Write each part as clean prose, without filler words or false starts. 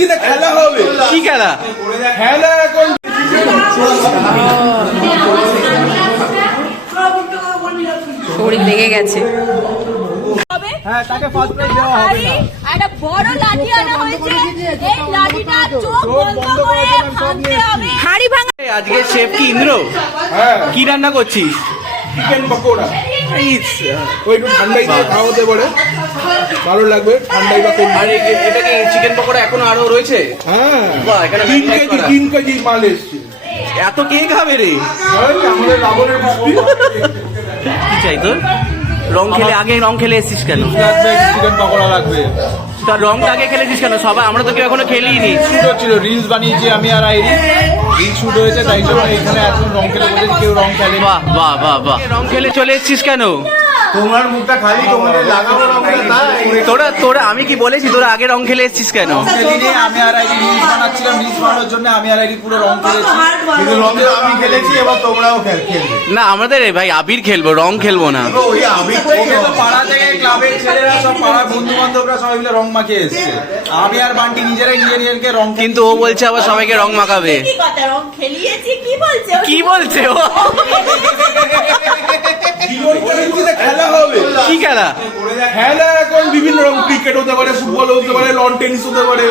রঞ্জিতে খেলা হবে। কি খেলা? খেলা এখন শরীর লেগে গেছে। হ্যাঁ, তাকে ফার্স্ট প্রাইজ দেওয়া হবে না। একটা বড় লাঠি আনা হয়েছে, এই লাঠিটা চোখ বন্ধ করে ভাঙতে হবে। হাড়ি ভাঙা। আজকে শেফ কি ইন্দ্র? হ্যাঁ, কি রান্না করছিস? চিকেন পকোড়া। ইস, ওই একটু ঠান্ডাই দিয়ে খাওয়াতে পারে, ভালো লাগবে। ঠান্ডাই বা আর এটা কি চিকেন পকোড়া এখনো আরো রয়েছে? হ্যাঁ, বাহ, এখানে 3 কেজি মাল এসছে। এত কে খাবে রে? আমাদের লাবণের বৃষ্টি কি চাই তোর? রং খেলে আগে রং খেলে এসেছিস কেন? লাগবে, চিকেন পকোড়া লাগবে। তোর রংটা আগে খেলেছিস কেন? সবাই আমরা তো কেউ এখনো খেলিনি। শুট হচ্ছিল, রিলস বানিয়েছি আমি আর আইরি, রিল শুট হয়েছে, তাই জন্য এখানে এখন রং খেলে বলেছি কেউ রং খেলে। বাহ বাহ বাহ বাহ, রং খেলে চলে এসেছিস কেন? তোমার মুখটা খালি, তোমাদের লাগাবো রংটা তাই। তোরা আমি কি বলেছি তোরা আগে রং খেলে এসেছিস কেন? আমি আর আইরি রিলস বানাচ্ছিলাম, রিলস বানানোর জন্য আমি আর আইরি পুরো রং খেলেছি। কিন্তু রঙে আমি খেলেছি, এবার তোমরাও খেলবে। না, আমাদের ভাই আবির খেলবো, রং খেলবো না। ওই আবির তো পাড়া থেকে ক্লাবের ছেলেরা সব পাড়ার বন্ধু বান্ধবরা সবাই মিলে রং মাখিয়ে এসছে। আমি আর বান্টি নিজেরাই নিজেকে রং, কিন্তু ও বলছে আবার সবাইকে রং মাখাবে। কি কথা, রং খেলিয়েছি কি বলছে? কি বলছে ও? খেলা হবে। কি খেলা? খেলা এখন বিভিন্ন রকম, ক্রিকেট হতে পারে, ফুটবল হতে পারে, লন টেনিস হতে পারে,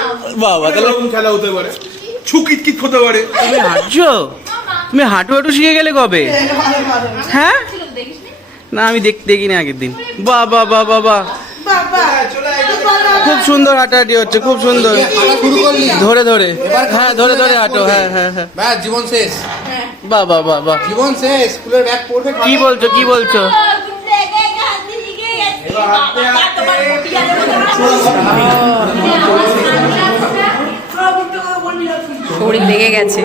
বাবা তাহলে খেলা হতে পারে, ছুকিট হতে পারে। তুমি হাঁটছো? তুমি হাঁটু হাঁটু শিখে গেলে কবে? হ্যাঁ, না আমি দেখিনি আগের দিন। বাহ বাহ বাহ বাহ বাহ, খুব সুন্দর হাঁটাহাঁটি হচ্ছে, খুব সুন্দর। ধরে ধরে, হ্যাঁ ধরে ধরে হাঁটো। হ্যাঁ হ্যাঁ হ্যাঁ, ব্যাস জীবন শেষ, বাহ বাহ বাহ বাহ। জীবন শেষ, স্কুলের ব্যাগ পড়বে। কি বলছো কি বলছো? শরীর লেগে গেছে।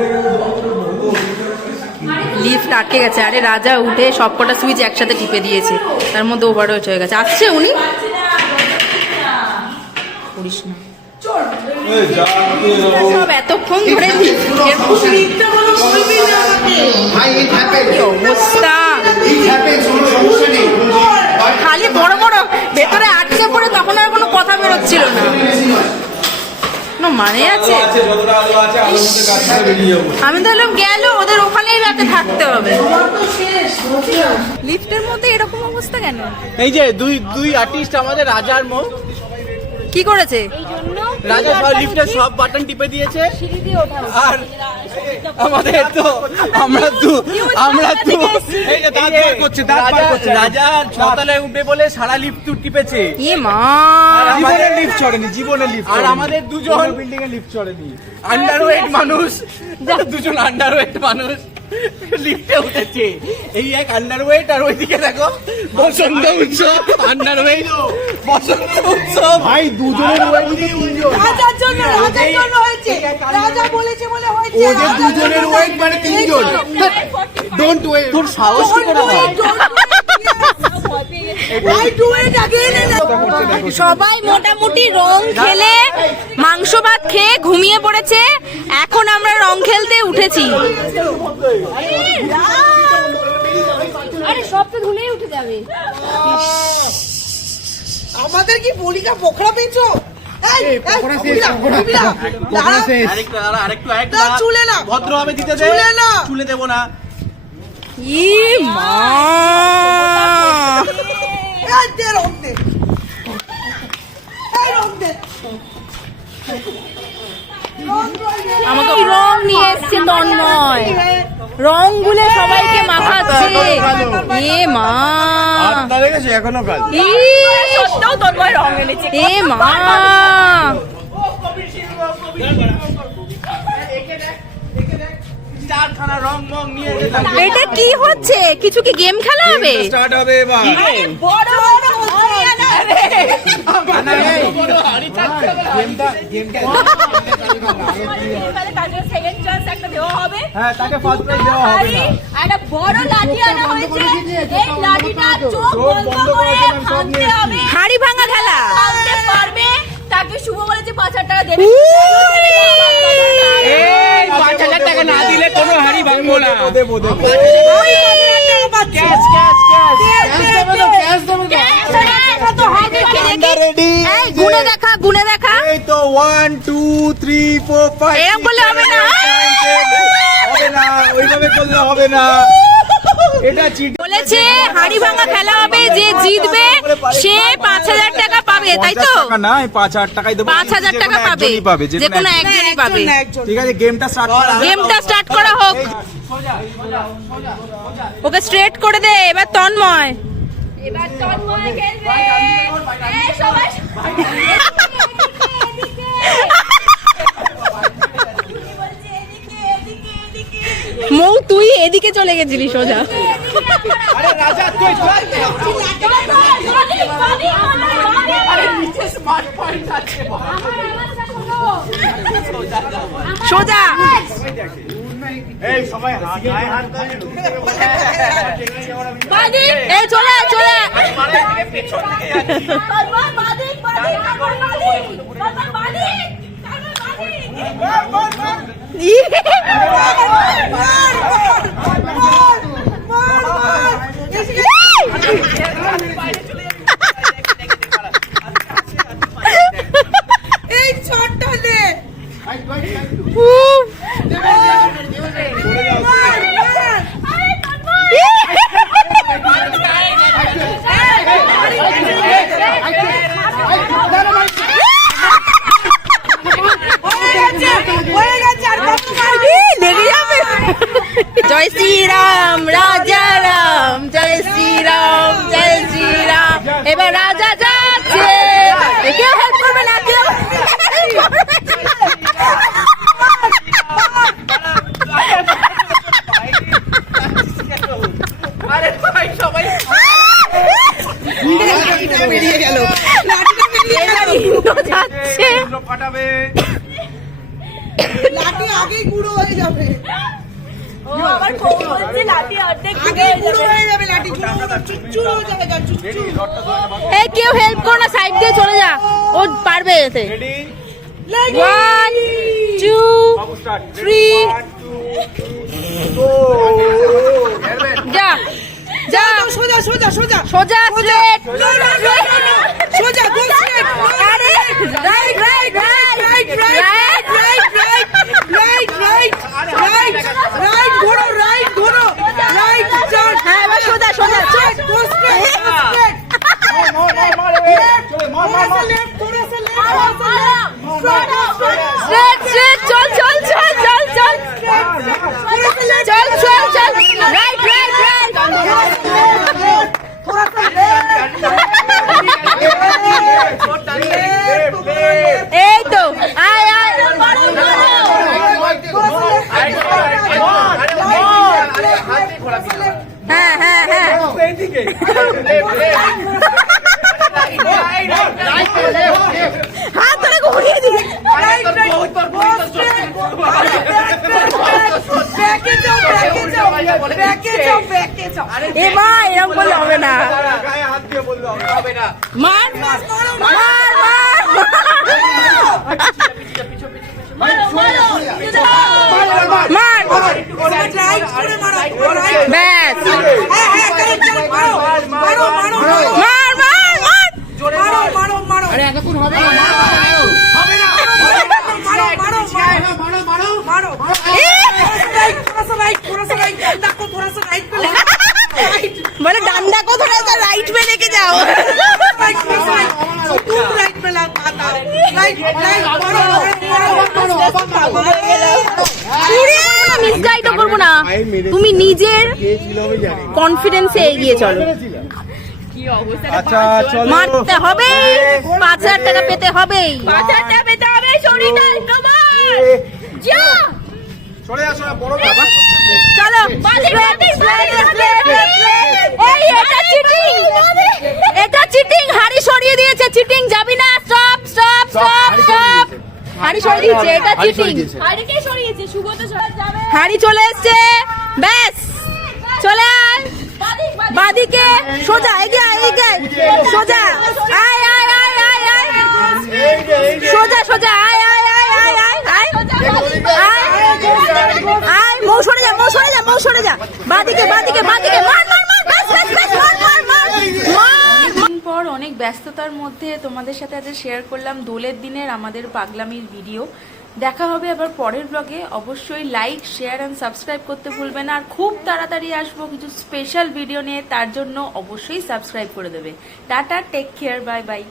লিফট আটকে গেছে। আরে রাজা উঠে সবকটা সুইচ একসাথে টিপে দিয়েছে, তার মধ্যে ওভারওয়েট হয়ে গেছে। আসছে উনি, করিস না সব এতক্ষণ ধরে। কি অবস্থা, খালি বড় বড় ভেতরে আটকে পড়ে, তখন আর কোনো কথা বেরোচ্ছিল না। মানে আছে, আমি তো গেল ওদের ওখানেই রাতে থাকতে হবে। লিফটের মধ্যে এরকম অবস্থা কেন? এই যে দুই আর্টিস্ট আমাদের রাজা আর মৌ কি করেছে? রাজা সব লিফটের সব বাটন টিপে দিয়েছে, আর আমাদের তো আমরা এই যে দাঁত বার করছে, রাজা 6 তলায় উঠবে বলে সারা লিফট টিপেছে। এ মা, জীবনে লিফট চড়েনি, জীবনে লিফট। আর আমাদের দুজন বিল্ডিং এ লিফট চড়েনি, আন্ডারওয়েট মানুষ, দুজন আন্ডারওয়েট মানুষ লিফটে উঠেছে। এই এক আন্ডারওয়েট, আর ওইদিকে দেখো বসন্ত উৎসব, আন্ডারওয়েট বসন্ত উৎসব। ভাই দুজনের ওয়েট তিনজন, রাজার জন্য হয়েছে, রাজা বলেছে বলে হয়েছে। ওদের দুজনের ওয়েট মানে তিনজন। ডোন্ট ওয়েট, তোর সাহস কি করে হয়? সবাই মোটামুটি রং খেলে মাংস ভাত খেয়ে ঘুমিয়ে পড়েছে। এখন আমরা রং খেলতে উঠেছি। আরে সব তো ধুলেই উঠে যাবে। আমাদের কি বলিকা পোখরা পেয়েছো? চুলে না, ভদ্রভাবে দিতে দে, চুলে দেবো না। ই মা, আমাকে রং নিয়ে এসছে তন্ময়, রং গুলে সবাইকে মাখাচ্ছে। এ মা, এখনো কাল তন্ময় রং এনেছে। এ মা, এটা কি হচ্ছে? কিছু কি গেম খেলা হবে? স্টার্ট হবে এবার। বড় হ্যাঁ, তাকে ফার্স্ট প্রাইজ দেওয়া হবে না। একটা বড় লাঠি আনা হয়েছে, এই লাঠিটা চোখ বন্ধ করে ভাঙতে হবে। হাড়ি ভাঙা খেলা পারবে তাকে শুভ বলেছে 5,000 টাকা দেবে। এই 5,000 টাকা না দিলে কোনো হাড়ি ভাঙবো না। ক্যাশ রেডি এই গুনে দেখা গুনে দেখা এই তো 1 2 3 4 5 এরকম করলে হবে না। হবে না, ওইভাবে করলে হবে না, এটা চিটিং বলেছে হাড়ি ভাঙা খেলা হবে, যে জিতবে সে 5000 টাকা পাবে, তাই তো? না, 5000 টাকাই দেবো, 5000 টাকা পাবে, যে কোনো একজনই পাবে। ঠিক আছে, গেমটা স্টার্ট করা যাক। গেমটা স্টার্ট করা হোক। ওকে স্ট্রেট করে দে এবার তন্ময়। এবার তন্ময় খেলবে। এই সবাই মৌ তুই এদিকে চলে গেছিলি সোজা। আরে রাজা তুই সোজা এই সবাই গায়ে হাত দিয়ে এই চলে আয়, চলে আয়। তন্ময় বাদিক বাদিক তন্ময় বাদিক এই ছোটটা দে জয় শ্রীরাম রাজা রাম, জয় শ্রীরাম জয় শ্রীরাম। এবার রাজা যাচ্ছে, কেউ হেল্প করবে না, কেউ আরে ভাই সবাই বেরিয়ে গেল যাচ্ছে। ফাটাবে, লাঠি আগেই গুঁড়ো হয়ে যাবে, ও আবার খুব বলছে লাঠি অর্ধেক আগেই গুঁড়ো হয়ে যাবে, লাঠি চুচুর হয়ে যাবে, চুচুর। এই কেউ হেল্প করো না, সাইড দিয়ে চলে যা, ও পারবে এতে। রেডি 1 2 3 যা যা সোজা সোজা সোজা সোজা স্ট্রেট সোজা গো স্ট্রেট, আরে right right right right right right right right right right right ঘোরো, রাইট ঘোরো, রাইট চার্জ। হ্যাঁ এবার সোজা সোজা স্ট্রেট গো স্ট্রেট, স্ট্রেট थोड़ा सा लेफ्ट, थोड़ा सा लेफ्ट, স্ট্রেট স্ট্রেট চল চল চল চল চল চল চল চল রাইট রাইট রাইট थोड़ा सा लेफ्ट। এই তো আয় আয় হ্যাঁ হ্যাঁ হ্যাঁ হাত ধরে ঘুরিয়ে দিই। এ মা এরকম বললে হবে না, গায়ে হাত দিয়ে বললে হবে না। মার মার মার মার राइट করে মারো, ব্যাস হ্যাঁ হ্যাঁ কারেক্ট মারো মারো মারো মার মার মার মারো মারো মারো। আরে এতক্ষণ হবে না, হবে না, মারো মারো মারো মারো মারো মারো। थोड़ा सा राइट, थोड़ा सा राइट, डंडा को थोड़ा सा राइट पे लेके बोले डंडा को थोड़ा सा राइट में लेके जाओ। राइट तू राइट में लग पाता, राइट राइट मारो মিসগাইড করবো না, তুমি নিজের কনফিডেন্সে এগিয়ে চলো। আচ্ছা চলো, মারতে হবে, 5000 টাকা পেতে হবে, 5000 টাকা পেতে হবে, শরীরটা কমান যা চলে আসো না, বড় বাবা চলো। এই এটা চিটিং, এটা চিটিং, হাড়ি সরিয়ে দিয়েছে, চিটিং যাবি না, স্টপ স্টপ স্টপ স্টপ, হাড়ি সরিয়ে দিয়েছে, এটা চিটিং। হাড়িকে সরিয়েছে, সুগত সরা যাবে। হাড়ি চলে এসছে, ব্যাস চলে আয় বাদিকে, সোজা এগিয়ে আয়, এগিয়ে আয়, সোজা আয় আয় আয় আয় আয়, সোজা সোজা আয় আয় আয় আয় আয় আয় আয় আয়, মৌ সরে যা, মৌ সরে যা, মৌ সরে যা, বাদিকে বাদিকে বাদিকে, মার মার মার, ব্যাস ব্যাস ব্যাস, মার মার মার মার। পর অনেক ব্যস্ততার মধ্যে তোমাদের সাথে আজ শেয়ার করলাম দোলের দিনের আমাদের পাগলামির ভিডিও। দেখা হবে আবার পরের ব্লগে। অবশ্যই লাইক, শেয়ার অ্যান্ড সাবস্ক্রাইব করতে ভুলবে না। আর খুব তাড়াতাড়ি আসবো কিছু স্পেশাল ভিডিও নিয়ে, তার জন্য অবশ্যই সাবস্ক্রাইব করে দেবে। Tata, take care, bye by.